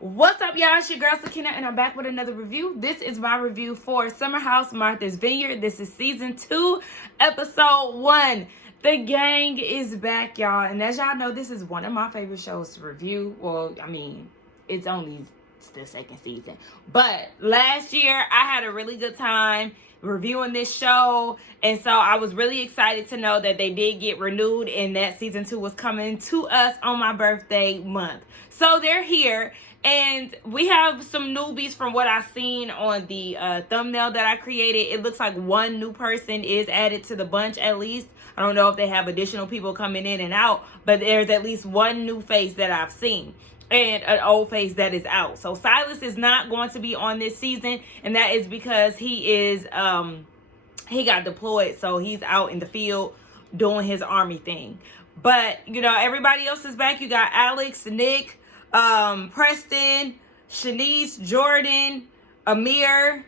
What's up, y'all? It's your girl Sakina, and I'm back with another review. This is my review for Summer House Martha's Vineyard. This is season 2, episode 1. The gang is back, y'all. And as y'all know, this is one of my favorite shows to review. Well, I mean, it's only the second season. But last year, I had a really good time reviewing this show. And so I was really excited to know that they did get renewed and that season 2 was coming to us on my birthday month. So they're here. And we have some newbies from what I've seen on the thumbnail that I created. It looks like one new person is added to the bunch at least. I don't know if they have additional people coming in and out, but there's at least one new face that I've seen and an old face that is out. So Silas is not going to be on this season, and that is because he got deployed, so he's out in the field doing his army thing. But, you know, everybody else is back. You got Alex, Nick, Preston, Shanice, Jordan, Amir,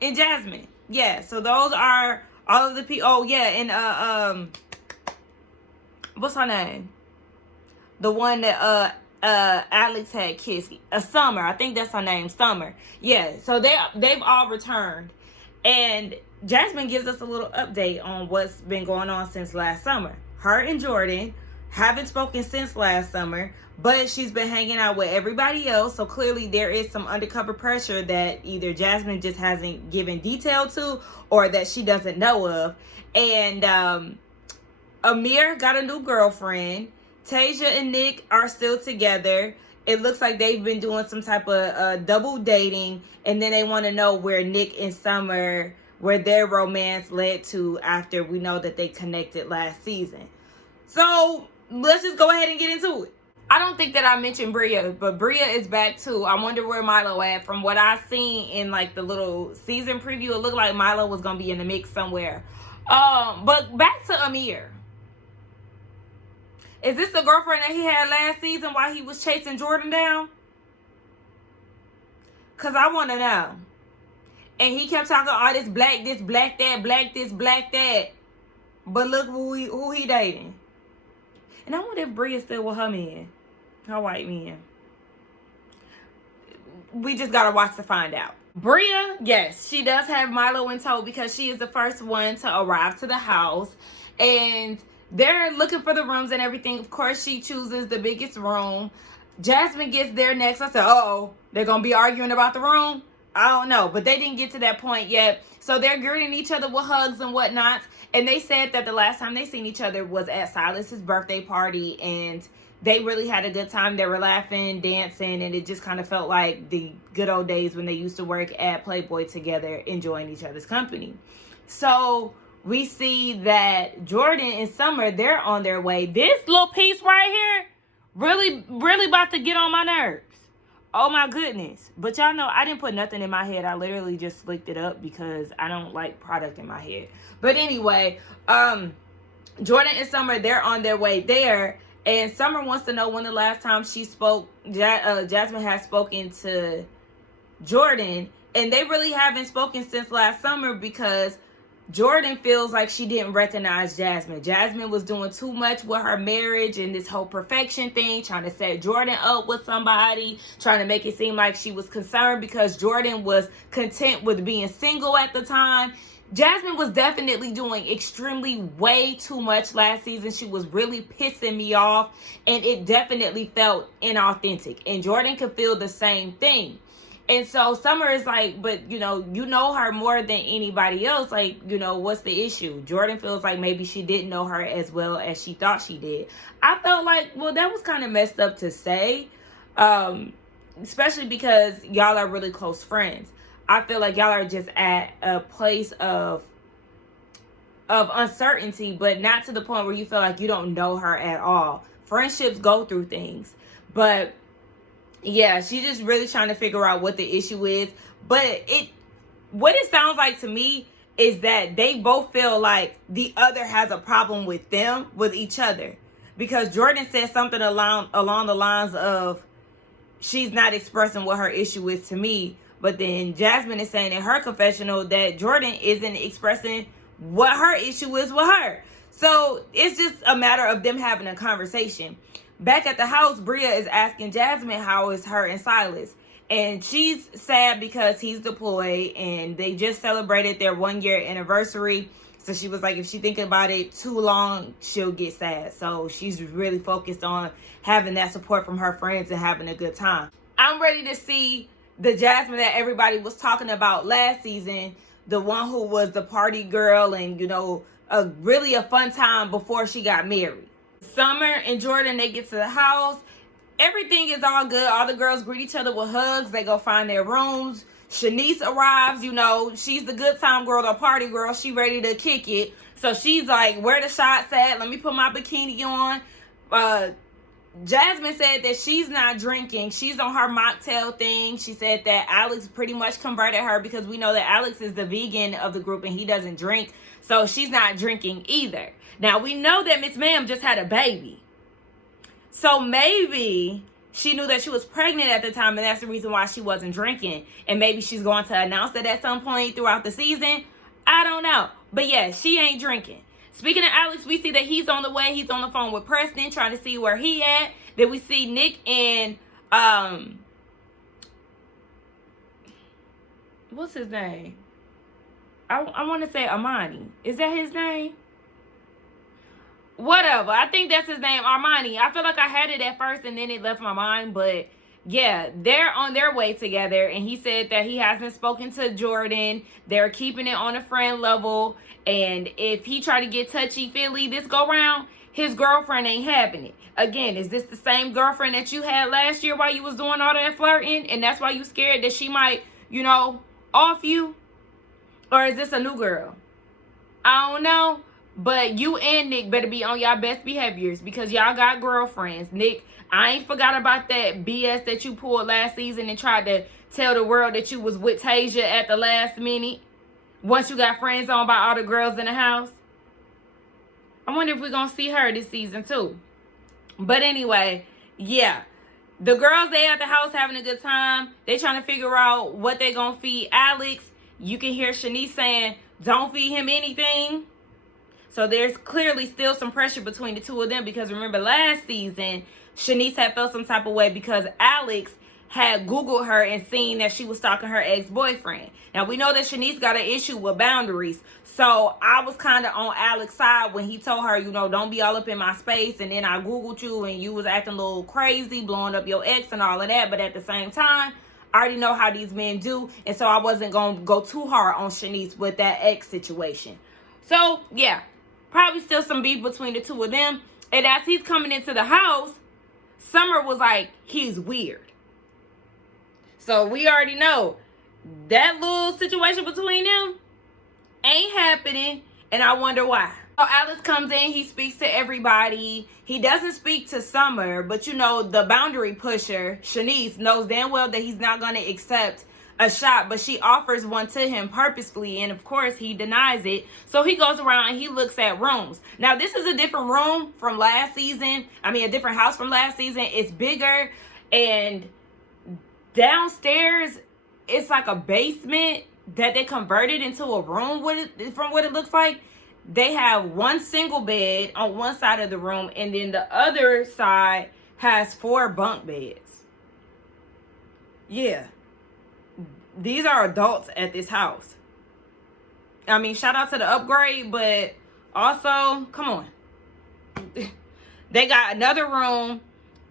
and Jasmine. Yeah, so those are all of the people. Oh yeah, and what's her name? The one that Alex had kissed, Summer. I think that's her name, Summer. Yeah, so they've all returned, and Jasmine gives us a little update on what's been going on since last summer. Her and Jordan haven't spoken since last summer, but she's been hanging out with everybody else. So clearly there is some undercover pressure that either Jasmine just hasn't given detail to or that she doesn't know of. And Amir got a new girlfriend. Tasia and Nick are still together. It looks like they've been doing some type of double dating. And then they want to know where Nick and Summer, where their romance led to after we know that they connected last season. So let's just go ahead and get into it. I don't think that I mentioned Bria, but Bria is back too. I wonder where Milo at. From what I seen in like the little season preview, it looked like Milo was gonna be in the mix somewhere. But back to Amir. Is this the girlfriend that he had last season while he was chasing Jordan down? Cause I want to know. And he kept talking all this, black that, black this, black that. But look who he dating. And I wonder if Bria's still with her man. Her white man. We just gotta watch to find out. Bria, yes, she does have Milo in tow because she is the first one to arrive to the house. And they're looking for the rooms and everything. Of course, she chooses the biggest room. Jasmine gets there next. I said, uh-oh, they're gonna be arguing about the room? I don't know, but they didn't get to that point yet. So they're greeting each other with hugs and whatnot. And they said that the last time they seen each other was at Silas's birthday party. And they really had a good time. They were laughing, dancing, and it just kind of felt like the good old days when they used to work at Playboy together, enjoying each other's company. So we see that Jordan and Summer, they're on their way. This little piece right here, really about to get on my nerves. Oh my goodness. But y'all know I didn't put nothing in my head. I literally just slicked it up because I don't like product in my head. But anyway, Jordan and Summer, they're on their way there. And Summer wants to know when the last time she spoke, Jasmine has spoken to Jordan. And they really haven't spoken since last summer because Jordan feels like she didn't recognize Jasmine. Jasmine was doing too much with her marriage and this whole perfection thing, trying to set Jordan up with somebody, trying to make it seem like she was concerned because Jordan was content with being single at the time. Jasmine was definitely doing extremely way too much last season. She was really pissing me off, and it definitely felt inauthentic. And Jordan could feel the same thing. And so Summer is like, but, you know her more than anybody else. Like, what's the issue? Jordan feels like maybe she didn't know her as well as she thought she did. I felt like, well, that was kind of messed up to say, especially because y'all are really close friends. I feel like y'all are just at a place of uncertainty, but not to the point where you feel like you don't know her at all. Friendships go through things, but yeah, she's just really trying to figure out what the issue is. But what it sounds like to me is that they both feel like the other has a problem with them, with each other. Because Jordan said something along the lines of, she's not expressing what her issue is to me. But then Jasmine is saying in her confessional that Jordan isn't expressing what her issue is with her. So it's just a matter of them having a conversation. back at the house, Bria is asking Jasmine how is her and Silas. And she's sad because he's deployed and they just celebrated their 1-year anniversary. So she was like, if she think about it too long, she'll get sad. So she's really focused on having that support from her friends and having a good time. I'm ready to see the Jasmine that everybody was talking about last season. The one who was the party girl and, you know, really a fun time before she got married. Summer and Jordan, they get to the house. Everything is all good. All the girls greet each other with hugs. They go find their rooms. Shanice arrives, you know, she's the good time girl, the party girl. She ready to kick it. So she's like, where the shots at? Let me put my bikini on. Jasmine said that she's not drinking. She's on her mocktail thing. She said that Alex pretty much converted her because we know that Alex is the vegan of the group and he doesn't drink. So she's not drinking either. Now, we know that Miss Ma'am just had a baby. So maybe she knew that she was pregnant at the time and that's the reason why she wasn't drinking. And maybe she's going to announce that at some point throughout the season. I don't know. But yeah, she ain't drinking. Speaking of Alex, we see that he's on the way. He's on the phone with Preston trying to see where he at. Then we see Nick and, what's his name? I want to say Armani. Is that his name? Whatever. I think that's his name, Armani. I feel like I had it at first and then it left my mind. But yeah, they're on their way together. And he said that he hasn't spoken to Jordan. They're keeping it on a friend level. And if he try to get touchy-feely this go round, his girlfriend ain't having it. Again, is this the same girlfriend that you had last year while you was doing all that flirting? And that's why you scared that she might, you know, off you? Or is this a new girl? I don't know. But you and Nick better be on y'all best behaviors because y'all got girlfriends. Nick, I ain't forgot about that BS that you pulled last season and tried to tell the world that you was with Tasia at the last minute. Once you got friends on by all the girls in the house. I wonder if we're going to see her this season too. But anyway, yeah. The girls, they at the house having a good time. They trying to figure out what they going to feed Alex. You can hear Shanice saying, don't feed him anything. So there's clearly still some pressure between the two of them because remember last season, Shanice had felt some type of way because Alex had Googled her and seen that she was stalking her ex-boyfriend. Now, we know that Shanice got an issue with boundaries. So I was kind of on Alex's side when he told her, you know, don't be all up in my space. And then I Googled you and you was acting a little crazy, blowing up your ex and all of that. But at the same time, I already know how these men do. And so I wasn't going to go too hard on Shanice with that ex situation. So, yeah, probably still some beef between the two of them. And as he's coming into the house, Summer was like, he's weird. So we already know that little situation between them ain't happening. And I wonder why. So Alex comes in. He speaks to everybody. He doesn't speak to Summer. But, you know, the boundary pusher, Shanice, knows damn well that he's not going to accept a shot. But she offers one to him purposefully. And, of course, he denies it. So he goes around and he looks at rooms. Now, this is a different room from last season. I mean, a different house from last season. It's bigger. And downstairs, it's like a basement that they converted into a room with it, from what it looks like. They have one single bed on one side of the room, and then the other side has 4 bunk beds. Yeah. These are adults at this house. I mean, shout out to the upgrade, but also, come on. They got another room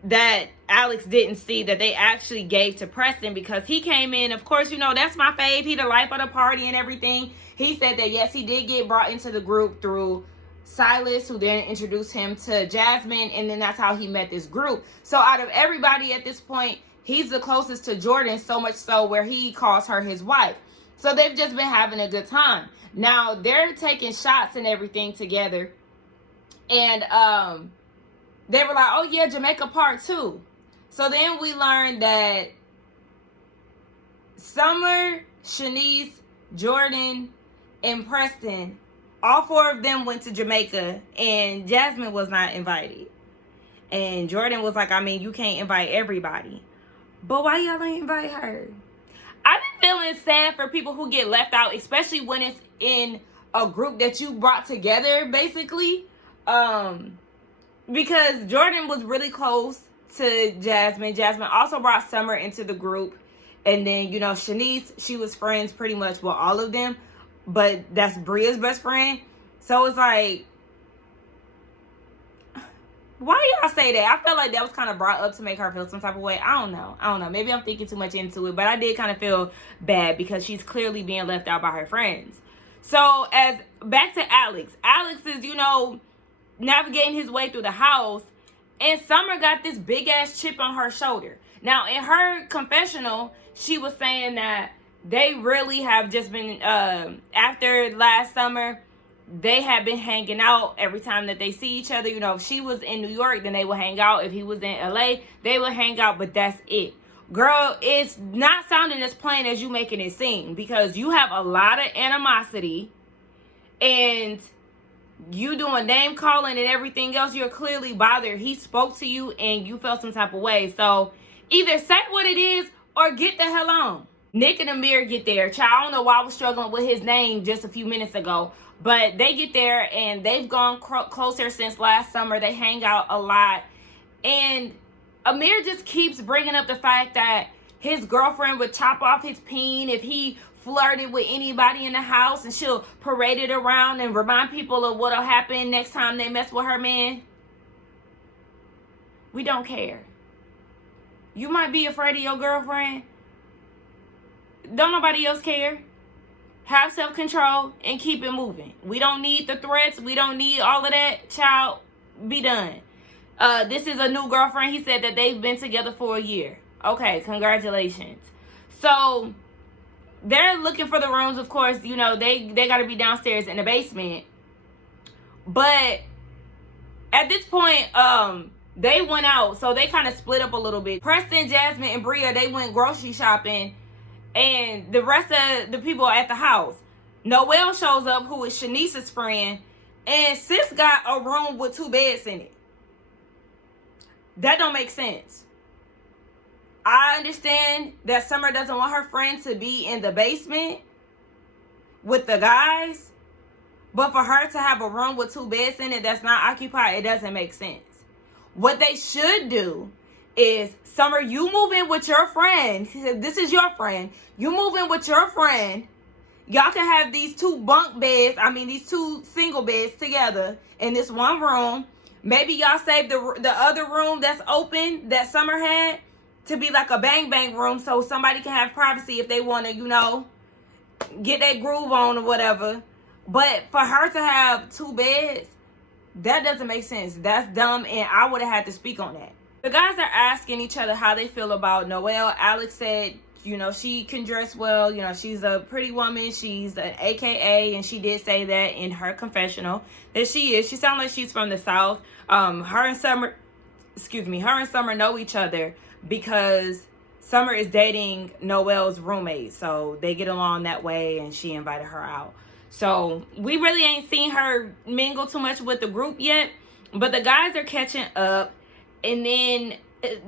that Alex didn't see that they actually gave to Preston because he came in. Of course, you know, that's my fave. He the life of the party and everything. He said that, yes, he did get brought into the group through Silas, who then introduced him to Jasmine, and then that's how he met this group. So out of everybody at this point, he's the closest to Jordan, so much so where he calls her his wife. So they've just been having a good time. Now, they're taking shots and everything together. And they were like, oh, yeah, Jamaica Part 2. So then we learned that Summer, Shanice, Jordan, and Preston, all 4 of them went to Jamaica, and Jasmine was not invited. And Jordan was like, I mean, you can't invite everybody. But why y'all ain't invite her? I've been feeling sad for people who get left out, especially when it's in a group that you brought together, basically. because Jordan was really close to Jasmine. Jasmine also brought Summer into the group. And then, Shanice, she was friends pretty much with all of them. But that's Bria's best friend. So it's like, why y'all say that? I felt like that was kind of brought up to make her feel some type of way. I don't know. Maybe I'm thinking too much into it. But I did kind of feel bad because she's clearly being left out by her friends. So back to Alex. Alex is, navigating his way through the house. And Summer got this big ass chip on her shoulder. Now, in her confessional, she was saying that they really have just been, after last summer, they had been hanging out every time that they see each other. If she was in New York, then they would hang out. If he was in LA, they would hang out, but that's it. Girl, it's not sounding as plain as you making it seem, because you have a lot of animosity and you doing name calling and everything else. You're clearly bothered. He spoke to you and you felt some type of way. So either say what it is or get the hell on. Nick and Amir get there. Child, I don't know why I was struggling with his name just a few minutes ago. But they get there and they've gone closer since last summer. They hang out a lot. And Amir just keeps bringing up the fact that his girlfriend would chop off his peen if he flirted with anybody in the house, and she'll parade it around and remind people of what'll happen next time they mess with her man. We don't care. You might be afraid of your girlfriend. Don't nobody else care. Have self-control and keep it moving. We don't need the threats. We don't need all of that. Child, be done. This is a new girlfriend. He said that they've been together for a year. Okay, congratulations. So they're looking for the rooms, of course. They got to be downstairs in the basement. But at this point, they went out. So they kind of split up a little bit. Preston, Jasmine, and Bria, they went grocery shopping. And the rest of the people at the house. Noelle shows up, who is Shanice's friend. And sis got a room with 2 beds in it. That don't make sense. I understand that Summer doesn't want her friend to be in the basement with the guys. But for her to have a room with 2 beds in it that's not occupied, it doesn't make sense. What they should do is, Summer, you move in with your friend. This is your friend. You move in with your friend. Y'all can have these 2 bunk beds. These 2 single beds together in this one room. Maybe y'all save the other room that's open that Summer had to be like a bang bang room, so somebody can have privacy if they want to, get that groove on or whatever. But for her to have 2 beds, that doesn't make sense. That's dumb, and I would have had to speak on that. The guys are asking each other how they feel about Noelle. Alex said, she can dress well. She's a pretty woman. She's an AKA, and she did say that in her confessional that she is. She sounds like she's from the South. Her and Summer know each other because Summer is dating Noelle's roommate. So they get along that way, and she invited her out. So we really ain't seen her mingle too much with the group yet. But the guys are catching up. And then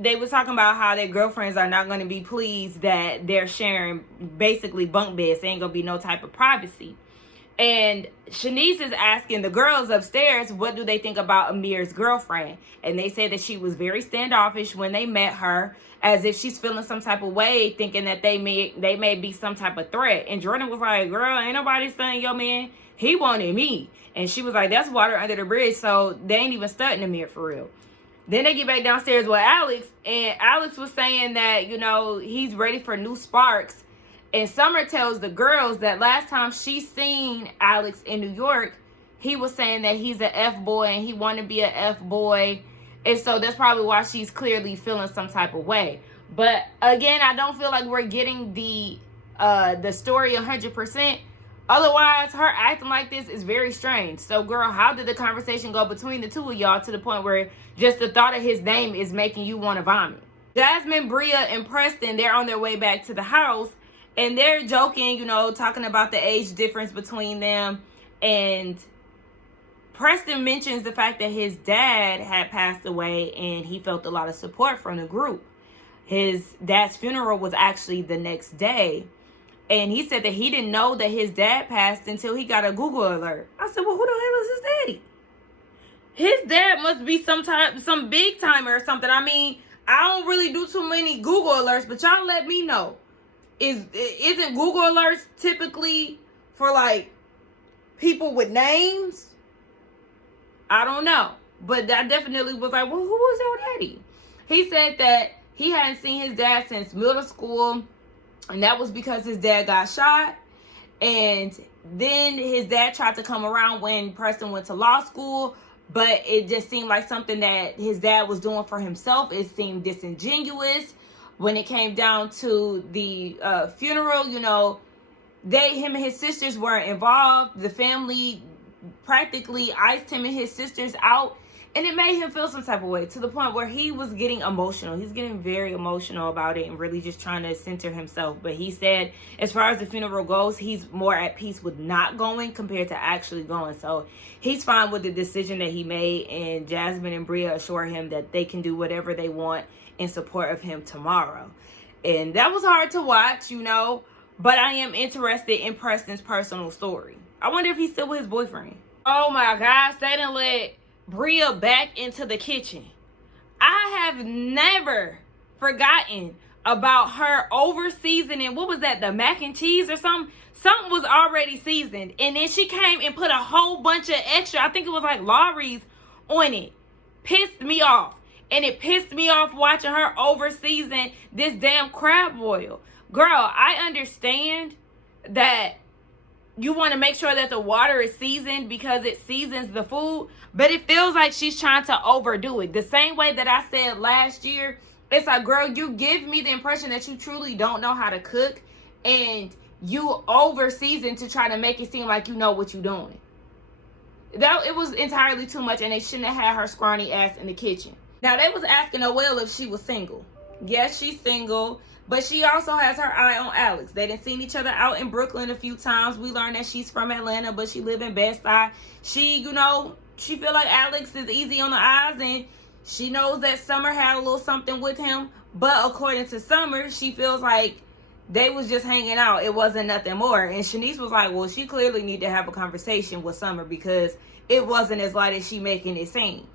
they were talking about how their girlfriends are not going to be pleased that they're sharing basically bunk beds. There ain't going to be no type of privacy. And Shanice is asking the girls upstairs, what do they think about Amir's girlfriend? And they said that she was very standoffish when they met her, as if she's feeling some type of way, thinking that they may be some type of threat. And Jordan was like, girl, ain't nobody studying your man. He wanted me. And she was like, that's water under the bridge. So they ain't even studying Amir for real. Then they get back downstairs with Alex, and Alex was saying that, he's ready for new sparks. And Summer tells the girls that last time she seen Alex in New York, he was saying that he's an F-boy and he want to be an F-boy. And so that's probably why she's clearly feeling some type of way. But again, I don't feel like we're getting the story 100%. Otherwise, her acting like this is very strange. So, girl, how did the conversation go between the two of y'all to the point where just the thought of his name is making you want to vomit? Jasmine, Bria, and Preston, they're on their way back to the house. And they're joking, talking about the age difference between them. And Preston mentions the fact that his dad had passed away and he felt a lot of support from the group. His dad's funeral was actually the next day. And he said that he didn't know that his dad passed until he got a Google alert. I said, well, who the hell is his daddy? his dad must be some big timer or something. I mean, I don't really do too many Google alerts, but y'all let me know. Isn't Google alerts typically for like people with names? I don't know. But I definitely was like, well, who was your daddy? He said that he hadn't seen his dad since middle school, and that was because his dad got shot. And then his dad tried to come around when Preston went to law school, but it just seemed like something that his dad was doing for himself. It seemed disingenuous. When it came down to the funeral, you know, him and his sisters weren't involved. The family practically iced him and his sisters out, and it made him feel some type of way, to the point where he was getting emotional. He's getting very emotional about it and really just trying to center himself. But he said, as far as the funeral goes, he's more at peace with not going compared to actually going. So he's fine with the decision that he made, and Jasmine and Bria assure him that they can do whatever they want in support of him tomorrow. And that was hard to watch, you know, but I am interested in Preston's personal story. I wonder if he's still with his boyfriend. Oh my gosh, they done let Bria back into the kitchen. I have never forgotten about her over seasoning. What was that? The mac and cheese or something? Something was already seasoned, and then she came and put a whole bunch of extra, I think it was like Lawry's, on it. Pissed me off. And it pissed me off watching her over season this damn crab boil. Girl, I understand that you want to make sure that the water is seasoned because it seasons the food, but it feels like she's trying to overdo it. The same way that I said last year, it's like, girl, you give me the impression that you truly don't know how to cook, and you over season to try to make it seem like you know what you're doing. It was entirely too much, and they shouldn't have had her scrawny ass in the kitchen. Now, they was asking Noelle if she was single. Yes, she's single, but she also has her eye on Alex. They done seen each other out in Brooklyn a few times. We learned that she's from Atlanta, but she live in Bed-Stuy. She, you know, she feel like Alex is easy on the eyes, and she knows that Summer had a little something with him. But according to Summer, she feels like they was just hanging out. It wasn't nothing more. And Shanice was like, well, she clearly need to have a conversation with Summer because it wasn't as light as she making it seem.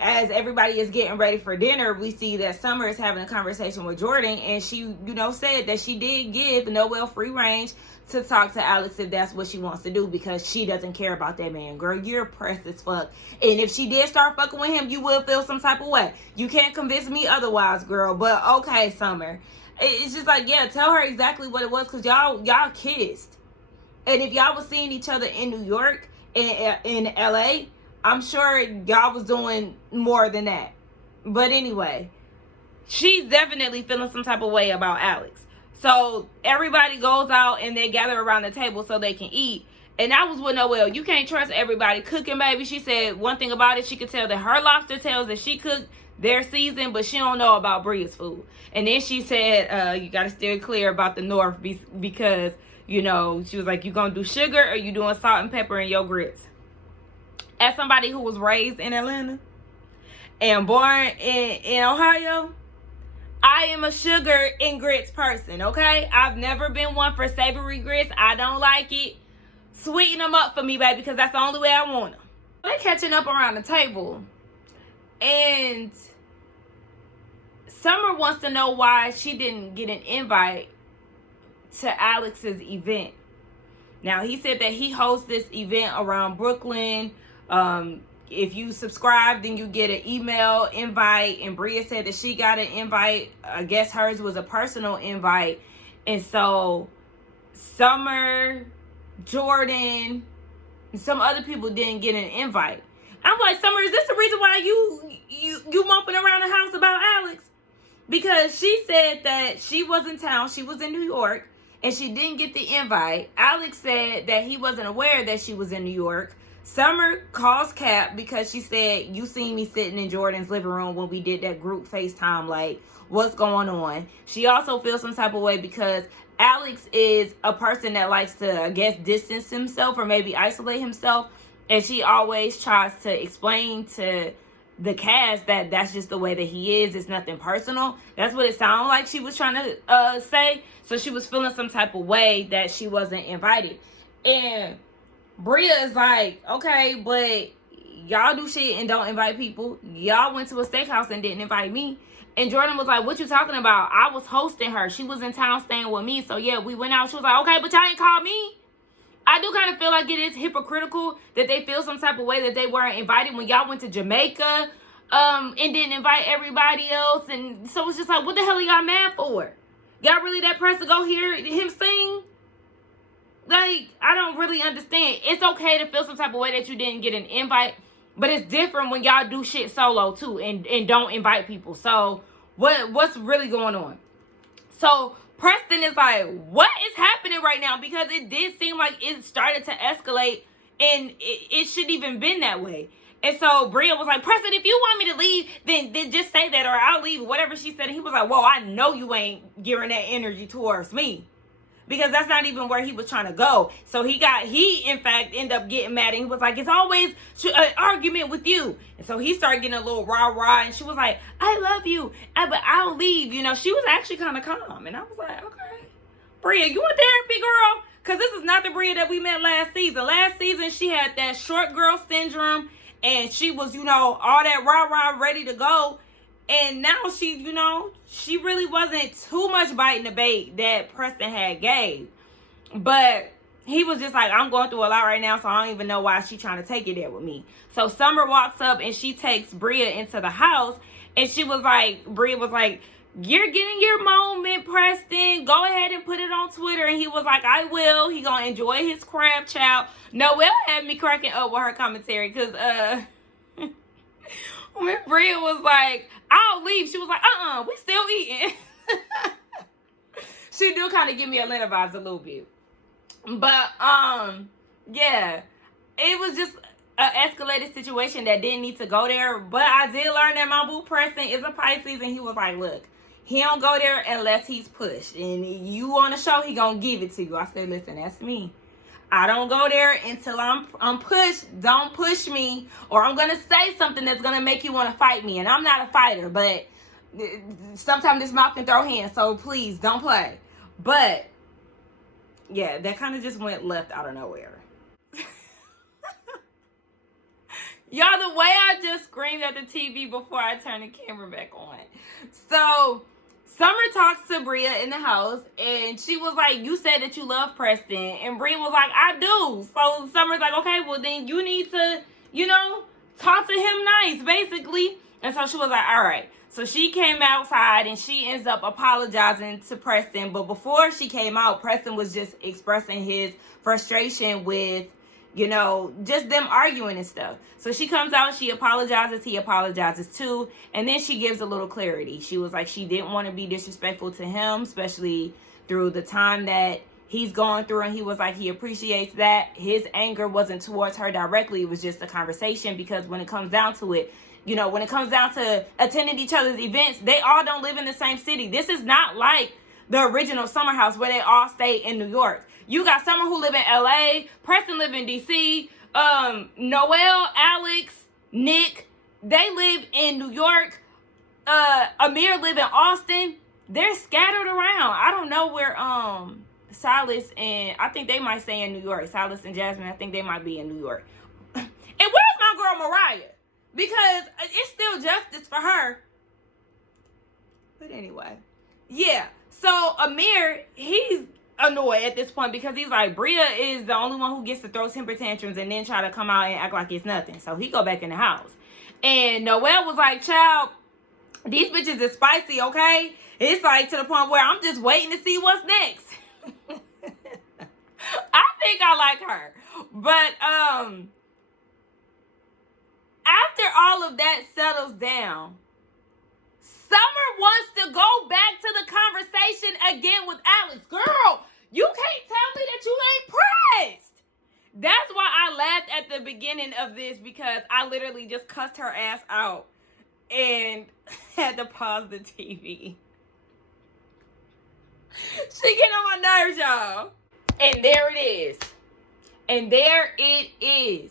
As everybody is getting ready for dinner, we see that Summer is having a conversation with Jordan, and she, you know, said that she did give Noelle free range to talk to Alex if that's what she wants to do, because she doesn't care about that man. Girl, you're pressed as fuck. And if she did start fucking with him, you will feel some type of way. You can't convince me otherwise, girl. But okay, Summer. It's just like, yeah, tell her exactly what it was, because y'all kissed. And if y'all was seeing each other in New York and in LA, I'm sure y'all was doing more than that. But anyway, she's definitely feeling some type of way about Alex. So everybody goes out and they gather around the table so they can eat. And that was with Noelle. You can't trust everybody cooking, baby. She said one thing about it, she could tell that her lobster tails that she cooked, their season, but she don't know about Bria's food. And then she said, you got to steer clear about the North because, you know, she was like, you going to do sugar or you doing salt and pepper in your grits? As somebody who was raised in Atlanta and born in Ohio, I am a sugar and grits person, okay? I've never been one for savory grits. I don't like it. Sweeten them up for me, baby, because that's the only way I want them. They're catching up around the table, and Summer wants to know why she didn't get an invite to Alex's event. Now, he said that he hosts this event around Brooklyn. If you subscribe, then you get an email invite. And Bria said that she got an invite. I guess hers was a personal invite. And so Summer, Jordan, and some other people didn't get an invite. I'm like, Summer, is this the reason why you moping around the house about Alex? Because she said that she was in town. She was in New York. And she didn't get the invite. Alex said that he wasn't aware that she was in New York. Summer calls Cap because she said, you seen me sitting in Jordan's living room when we did that group FaceTime. Like, what's going on? She also feels some type of way because Alex is a person that likes to, I guess, distance himself or maybe isolate himself. And she always tries to explain to the cast that that's just the way that he is. It's nothing personal. That's what it sounded like she was trying to say. So she was feeling some type of way that she wasn't invited. And Bria is like, okay, but y'all do shit and don't invite people. Y'all went to a steakhouse and didn't invite me. And Jordan was like, what you talking about? I was hosting her. She was in town staying with me. So, yeah, we went out. She was like, okay, but y'all ain't called me. I do kind of feel like it is hypocritical that they feel some type of way that they weren't invited when y'all went to Jamaica and didn't invite everybody else. And so it's just like, what the hell are y'all mad for? Y'all really that pressed to go hear him sing? Like, I don't really understand. It's okay to feel some type of way that you didn't get an invite, but it's different when y'all do shit solo too and don't invite people. So what's really going on? So Preston is like, what is happening right now? Because it did seem like it started to escalate and it shouldn't even been that way. And so Bria was like, Preston, if you want me to leave, then just say that or I'll leave, whatever she said. And he was like, whoa, I know you ain't giving that energy towards me. Because that's not even where he was trying to go. So he in fact ended up getting mad. And he was like, it's always an argument with you. And so he started getting a little rah-rah. And she was like, I love you, but I'll leave. You know, she was actually kind of calm. And I was like, okay. Bria, you in therapy, girl? Because this is not the Bria that we met last season. Last season, she had that short girl syndrome. And she was, you know, all that rah-rah ready to go. And now she really wasn't too much biting the bait that Preston had gave. But he was just like, I'm going through a lot right now, so I don't even know why she's trying to take it there with me. So Summer walks up and she takes Bria into the house. And Bria was like, you're getting your moment, Preston. Go ahead and put it on Twitter. And he was like, I will. He gonna enjoy his crab chow. Noelle had me cracking up with her commentary because when Bria was like, I'll leave, she was like, we still eating. She do kind of give me Atlanta vibes a little bit. But, yeah, it was just an escalated situation that didn't need to go there. But I did learn that my boo Preston is a Pisces, and he was like, look, he don't go there unless he's pushed. And you on the show, he gonna give it to you. I said, listen, that's me. I don't go there until I'm pushed. Don't push me, or I'm gonna say something that's gonna make you want to fight me. And I'm not a fighter, but sometimes this mouth can throw hands. So please don't play. But yeah, that kind of just went left out of nowhere. Y'all, the way I just screamed at the TV before I turned the camera back on. So Summer talks to Bria in the house, and she was like, you said that you love Preston. And Bria was like, I do. So Summer's like, okay, well, then you need to, talk to him nice, basically. And so she was like, all right. So she came outside, and she ends up apologizing to Preston. But before she came out, Preston was just expressing his frustration with, just them arguing and stuff. So she comes out, she apologizes, he apologizes too, and then she gives a little clarity. She was like, she didn't want to be disrespectful to him, especially through the time that he's going through, and he was like, he appreciates that. His anger wasn't towards her directly, it was just a conversation, because when it comes down to it, when it comes down to attending each other's events, they all don't live in the same city. This is not like the original Summer House where they all stay in New York. You got Summer who live in LA, Preston live in DC, Noelle, Alex, Nick, they live in New York, Amir live in Austin. They're scattered around. I don't know where Silas and, I think they might stay in New York. Silas and Jasmine, I think they might be in New York. And where's my girl Mariah? Because it's still justice for her. But anyway, yeah. So Amir, he's annoyed at this point because he's like, Bria is the only one who gets to throw temper tantrums and then try to come out and act like it's nothing. So he go back in the house. And Noelle was like, child, these bitches is spicy, okay? It's like to the point where I'm just waiting to see what's next. I think I like her. But after all of that settles down, Summer wants to go back to the conversation again with Alex. Girl, you can't tell me that you ain't pressed. That's why I laughed at the beginning of this, because I literally just cussed her ass out and had to pause the TV. She getting on my nerves, y'all. And there it is. And there it is.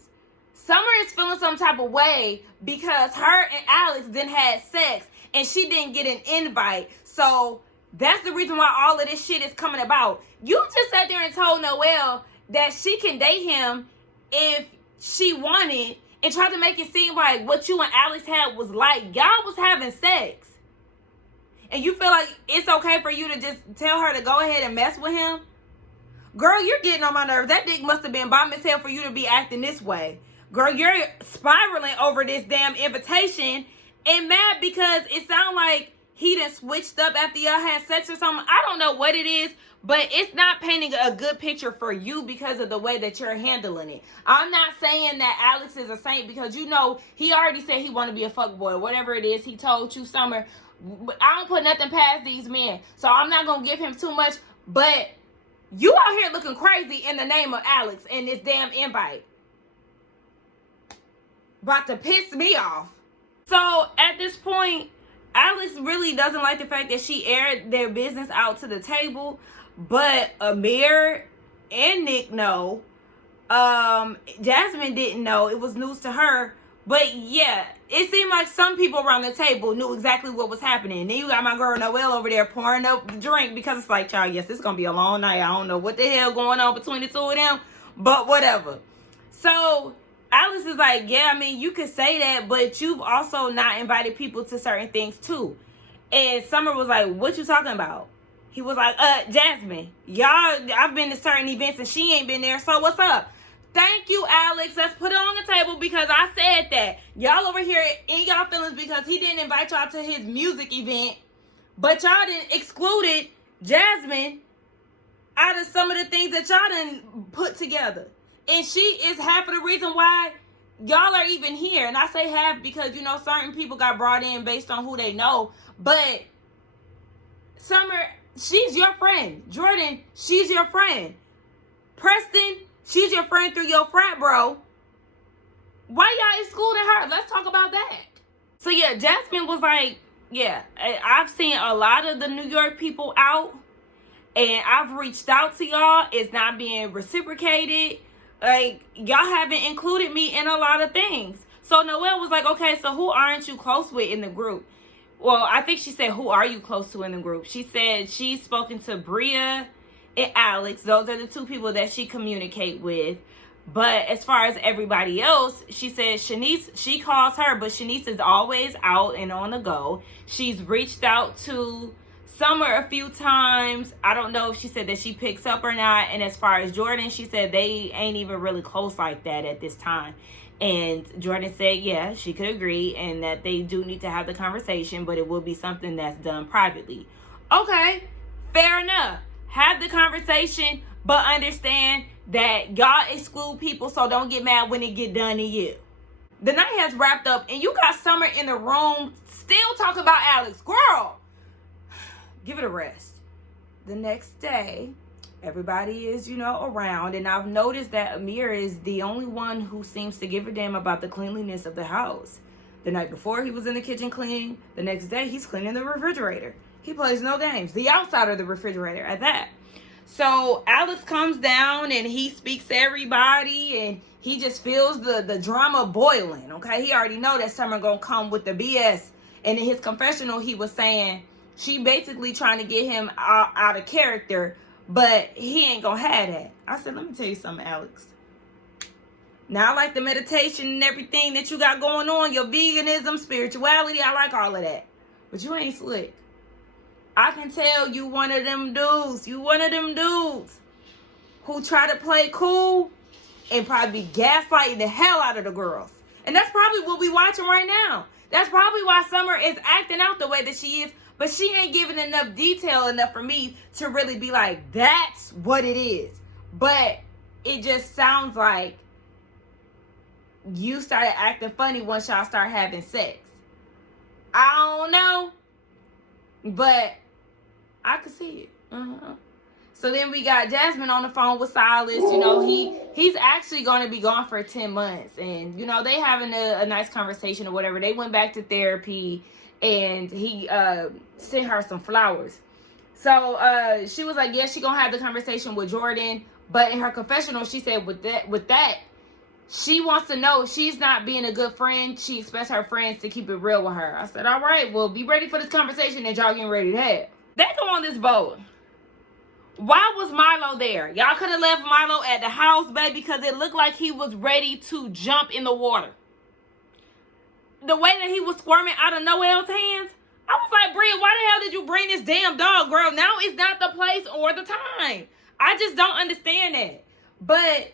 Summer is feeling some type of way because her and Alex didn't have sex and she didn't get an invite. So that's the reason why all of this shit is coming about. You just sat there and told Noelle that she can date him if she wanted, and tried to make it seem like what you and Alex had was like. Y'all was having sex. And you feel like it's okay for you to just tell her to go ahead and mess with him? Girl, you're getting on my nerves. That dick must have been bomb as hell for you to be acting this way. Girl, you're spiraling over this damn invitation and mad because it sounds like he done switched up after y'all had sex or something. I don't know what it is, but it's not painting a good picture for you because of the way that you're handling it. I'm not saying that Alex is a saint because you know he already said he want to be a fuckboy. Whatever it is he told you, Summer. I don't put nothing past these men. So I'm not going to give him too much. But you out here looking crazy in the name of Alex and this damn invite. About to piss me off. So at this point, Alex really doesn't like the fact that she aired their business out to the table. But Amir and Nick know. Jasmine didn't know. It was news to her. But yeah, it seemed like some people around the table knew exactly what was happening. And then you got my girl Noelle over there pouring up the drink because it's like, child, yes, it's going to be a long night. I don't know what the hell going on between the two of them, but whatever. So Alice is like, yeah, I mean, you could say that, but you've also not invited people to certain things too. And Summer was like, what you talking about? He was like, Jasmine, y'all, I've been to certain events and she ain't been there, so what's up? Thank you, Alex. Let's put it on the table because I said that. Y'all over here in y'all feelings because he didn't invite y'all to his music event. But y'all didn't excluded Jasmine out of some of the things that y'all didn't put together. And she is half of the reason why y'all are even here. And I say half because, you know, certain people got brought in based on who they know. But Summer, she's your friend. Jordan, she's your friend. Preston, she's your friend through your frat, bro. Why y'all excluding her? Let's talk about that. So yeah, Jasmine was like, yeah, I've seen a lot of the New York people out. And I've reached out to y'all. It's not being reciprocated. Like, y'all haven't included me in a lot of things. So Noelle was like, okay, so who aren't you close with in the group? Well, I think she said, who are you close to in the group? She said she's spoken to Bria and Alex. Those are the two people that she communicate with. But as far as everybody else, she said Shanice, she calls her, but Shanice is always out and on the go. She's reached out to Summer a few times. I don't know if she said that she picks up or not. And as far as Jordan, she said they ain't even really close like that at this time. And Jordan said, yeah, she could agree and that they do need to have the conversation, but it will be something that's done privately. Okay, fair enough. Have the conversation, but understand that y'all exclude people, so don't get mad when it get done to you. The night has wrapped up and you got Summer in the room still talking about Alex. Girl, give it a rest. The next day, everybody is, around. And I've noticed that Amir is the only one who seems to give a damn about the cleanliness of the house. The night before, he was in the kitchen cleaning. The next day, he's cleaning the refrigerator. He plays no games. The outside of the refrigerator at that. So Alex comes down and he speaks to everybody. And he just feels the drama boiling, okay? He already know that Summer gonna come with the BS. And in his confessional, he was saying she basically trying to get him out of character, but he ain't gonna have that. I said, let me tell you something, Alex. Now, I like the meditation and everything that you got going on, your veganism, spirituality, I like all of that. But you ain't slick. I can tell you one of them dudes. You one of them dudes who try to play cool and probably be gaslighting the hell out of the girls. And that's probably what we watching right now. That's probably why Summer is acting out the way that she is. But she ain't giving enough detail enough for me to really be like, that's what it is. But it just sounds like you started acting funny once y'all start having sex. I don't know. But I could see it. So then we got Jasmine on the phone with Silas. He's actually going to be gone for 10 months. And, they having a nice conversation or whatever. They went back to therapy. And he sent her some flowers. So she was like, yeah, she gonna have the conversation with Jordan. But in her confessional, she said with that, she wants to know she's not being a good friend. She expects her friends to keep it real with her. I said, all right, well, be ready for this conversation that y'all getting ready to have. They go on this boat. Why was Milo there? Y'all could have left Milo at the house, baby, because it looked like he was ready to jump in the water. the way that he was squirming out of Noel's hands, I was like, Bria, why the hell did you bring this damn dog, girl? Now is not the place or the time. I just don't understand that. But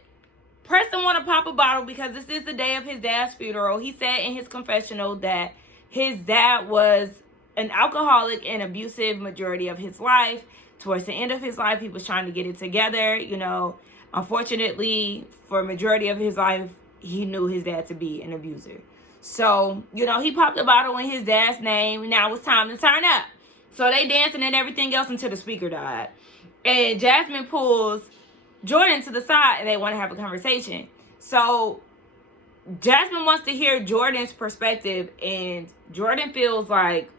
Preston want to pop a bottle because this is the day of his dad's funeral. He said in his confessional that his dad was an alcoholic and abusive majority of his life. Towards the end of his life, he was trying to get it together. You know, unfortunately, for a majority of his life, he knew his dad to be an abuser. So, you know, he popped a bottle in his dad's name. Now it's time to turn up. So they dancing and everything else until the speaker died. And Jasmine pulls Jordan to the side and they want to have a conversation. So Jasmine wants to hear Jordan's perspective, and Jordan feels like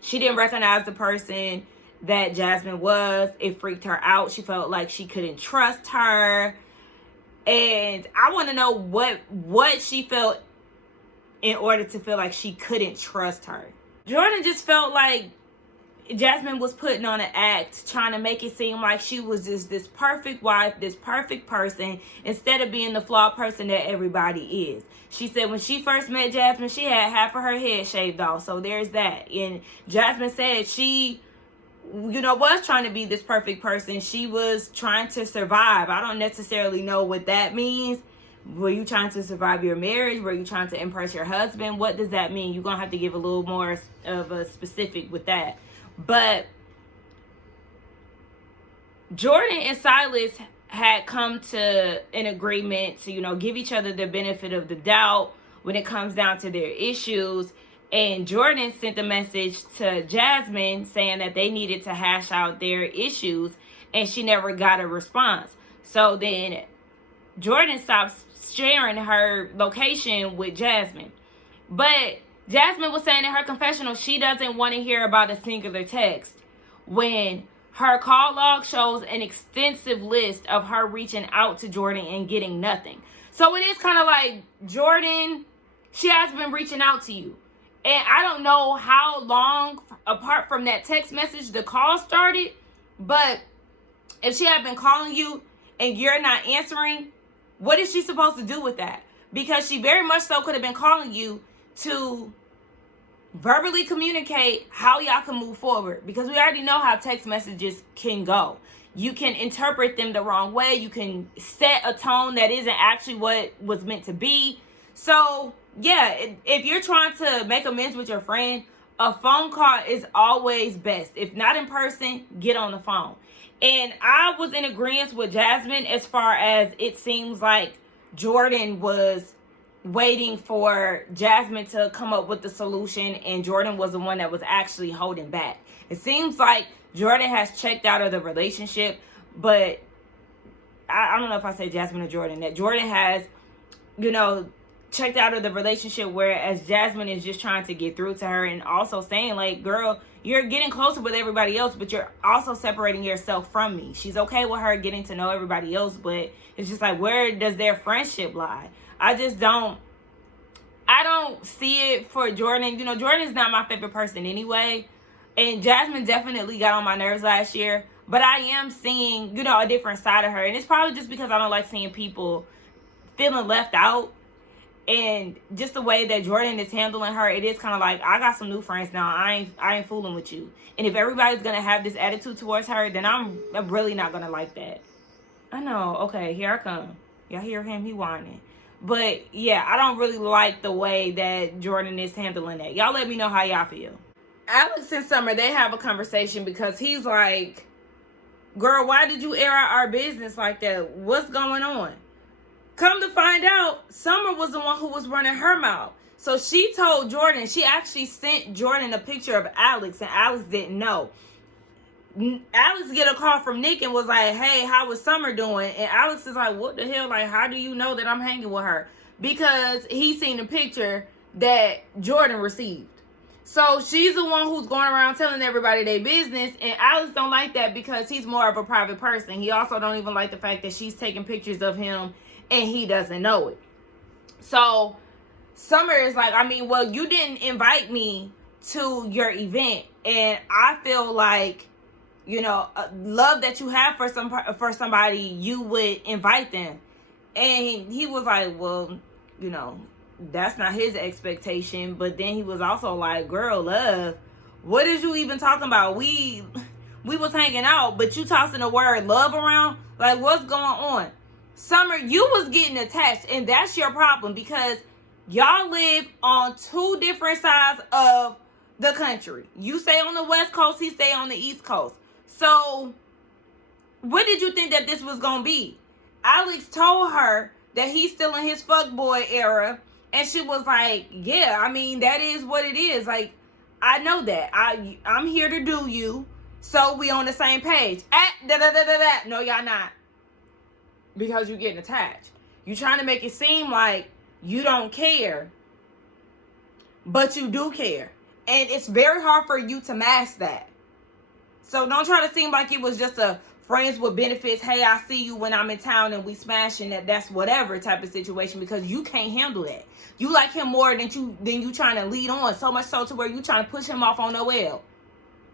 she didn't recognize the person that Jasmine was. It freaked her out. She felt like she couldn't trust her. And I want to know what she felt in order to feel like she couldn't trust her. Jordan just felt like Jasmine was putting on an act, trying to make it seem like she was just this perfect wife, this perfect person, instead of being the flawed person that everybody is. She said when she first met Jasmine, she had half of her head shaved off. So there's that. And Jasmine said she, you know, was trying to be this perfect person. She was trying to survive. I don't necessarily know what that means. Were you trying to survive your marriage? Were you trying to impress your husband? What does that mean? You're going to have to give a little more of a specific with that. But Jordan and Silas had come to an agreement to, you know, give each other the benefit of the doubt when it comes down to their issues. And Jordan sent a message to Jasmine saying that they needed to hash out their issues, and she never got a response. So then Jordan stopped sharing her location with Jasmine. But Jasmine was saying in her confessional she doesn't want to hear about a singular text, when her call log shows an extensive list of her reaching out to Jordan and getting nothing. So it is kind of like, Jordan, she has been reaching out to you. And I don't know how long apart from that text message the call started, but if she had been calling you and you're not answering, what is she supposed to do with that? Because she very much so could have been calling you to verbally communicate how y'all can move forward, because we already know how text messages can go. You can interpret them the wrong way. You can set a tone that isn't actually what was meant to be. So yeah, if you're trying to make amends with your friend, a phone call is always best. If not in person, get on the phone. And I was in agreement with Jasmine as far as it seems like Jordan was waiting for Jasmine to come up with the solution, and Jordan was the one that was actually holding back. It seems like Jordan has checked out of the relationship, but I don't know if I say Jasmine or Jordan, that Jordan has, you know, checked out of the relationship, whereas Jasmine is just trying to get through to her and also saying like, girl, you're getting closer with everybody else, but you're also separating yourself from me. She's okay with her getting to know everybody else, but it's just like, where does their friendship lie? I don't see it for Jordan. You know, Jordan's not my favorite person anyway. And Jasmine definitely got on my nerves last year. But I am seeing, you know, a different side of her. And it's probably just because I don't like seeing people feeling left out. And just the way that Jordan is handling her, it is kind of like, I got some new friends now. I ain't fooling with you. And if everybody's going to have this attitude towards her, then I'm really not going to like that. I know. Okay, here I come. Y'all hear him? He whining. But yeah, I don't really like the way that Jordan is handling that. Y'all let me know how y'all feel. Alex and Summer, they have a conversation because he's like, girl, why did you air out our business like that? What's going on? Come to find out, Summer was the one who was running her mouth. So she told Jordan, she actually sent Jordan a picture of Alex, and Alex didn't know. Alex get a call from Nick and was like, hey, how was Summer doing? And Alex is like, what the hell? Like, how do you know that I'm hanging with her? Because he seen a picture that Jordan received. So she's the one who's going around telling everybody their business, and Alex don't like that because he's more of a private person. He also don't even like the fact that she's taking pictures of him and he doesn't know it. So Summer is like, I mean, well, you didn't invite me to your event, and I feel like, you know, love that you have for somebody, you would invite them. And he was like, well, you know, that's not his expectation. But then he was also like, girl, love, what is you even talking about? We was hanging out, but you tossing the word love around? Like, what's going on? Summer, you was getting attached, and that's your problem, because y'all live on two different sides of the country. You stay on the West Coast, he stay on the East Coast. So what did you think that this was gonna be? Alex told her that he's still in his fuckboy era, and she was like, yeah, I mean, that is what it is. Like, I know that. I'm here to do you, so we on the same page. No, y'all not. Because you're getting attached. You trying to make it seem like you don't care, but you do care. And it's very hard for you to mask that. So don't try to seem like it was just a friends with benefits, hey, I see you when I'm in town and we smashing that's whatever type of situation, because you can't handle that. You like him more than you trying to lead on, so much so to where you trying to push him off on Noel.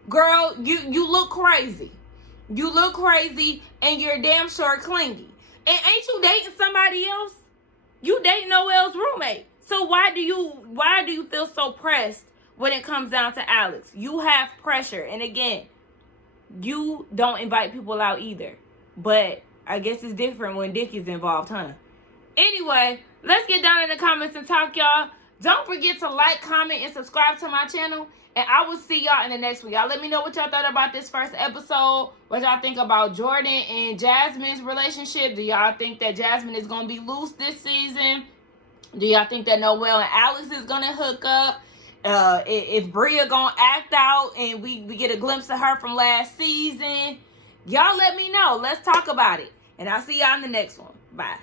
Girl, you look crazy. You look crazy, and you're damn sure clingy. And ain't you dating somebody else? You dating Noel's roommate. So why do you feel so pressed when it comes down to Alex? You have pressure. And again, you don't invite people out either. But I guess it's different when Dick is involved, huh? Anyway, let's get down in the comments and talk, y'all. Don't forget to like, comment, and subscribe to my channel. And I will see y'all in the next one. Y'all let me know what y'all thought about this first episode. What y'all think about Jordan and Jasmine's relationship. Do y'all think that Jasmine is going to be loose this season? Do y'all think that Noel and Alex is going to hook up? If Bria going to act out and we get a glimpse of her from last season? Y'all let me know. Let's talk about it. And I'll see y'all in the next one. Bye.